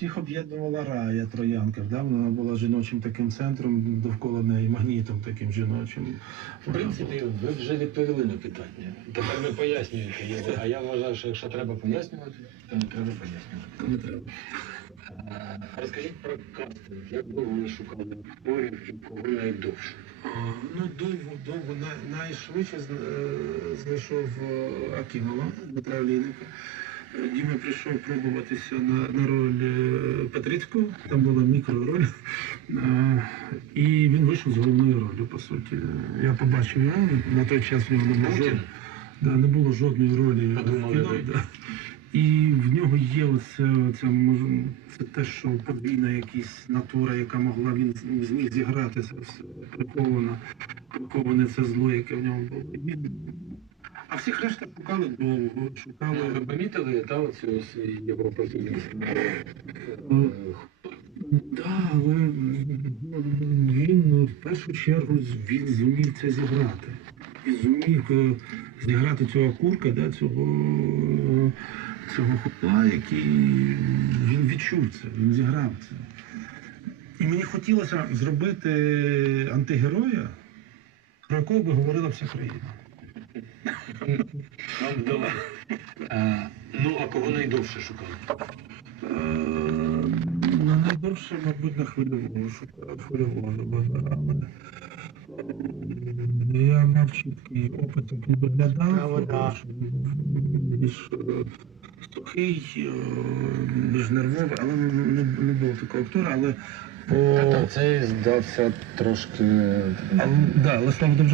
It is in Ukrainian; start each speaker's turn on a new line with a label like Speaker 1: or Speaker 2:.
Speaker 1: Їх об'єднувала Рая Троянка, да? вона була жіночим таким центром довкола неї, магнітом таким жіночим.
Speaker 2: В принципі, ви вже відповіли на питання. Тепер ви пояснюєте його. А я вважаю, що якщо треба пояснювати, то не треба пояснювати.
Speaker 1: Не треба.
Speaker 2: Е, Розкажіть про кастинг. Як довго ви шукали акторів і кого найдовше?
Speaker 1: А, Ну, довго, довго, най- найшвидше е, знайшов е, Акімова Дмитра Олійника. Е, Діма прийшов пробуватися на, на роль е, Петрицького, там була мікророль. Е, І він вийшов з головною ролью, по суті. Я побачив його, на той час в нього не було, жод- да, не було жодної ролі
Speaker 2: Подумали
Speaker 1: кіно. Да. І в нього є оце, оце може, це те, що подвійна якась натура, яка могла він зміг зіграти це все це зло, яке в ньому було. І. А всіх решта шукали довго, шукали.
Speaker 2: Ви помітили та, оцю ось його профіль?
Speaker 1: Да, але він в першу чергу він зумів це зіграти. Він зумів е, зіграти цього курка, да, цього, е, цього хопа, який він відчув це, він зіграв це. І мені хотілося зробити антигероя, про якого би говорила вся країна.
Speaker 2: Е, Ну, а кого найдовше шукали?
Speaker 1: Е, Ну, найдовше, мабуть, на хвильового шукав, хвильового але е, я мав чіткий опит, який виглядав, більш сухий, більш нервовий, але не, було такого актора, але по...
Speaker 2: Цей здався трошки
Speaker 1: А, да, але слава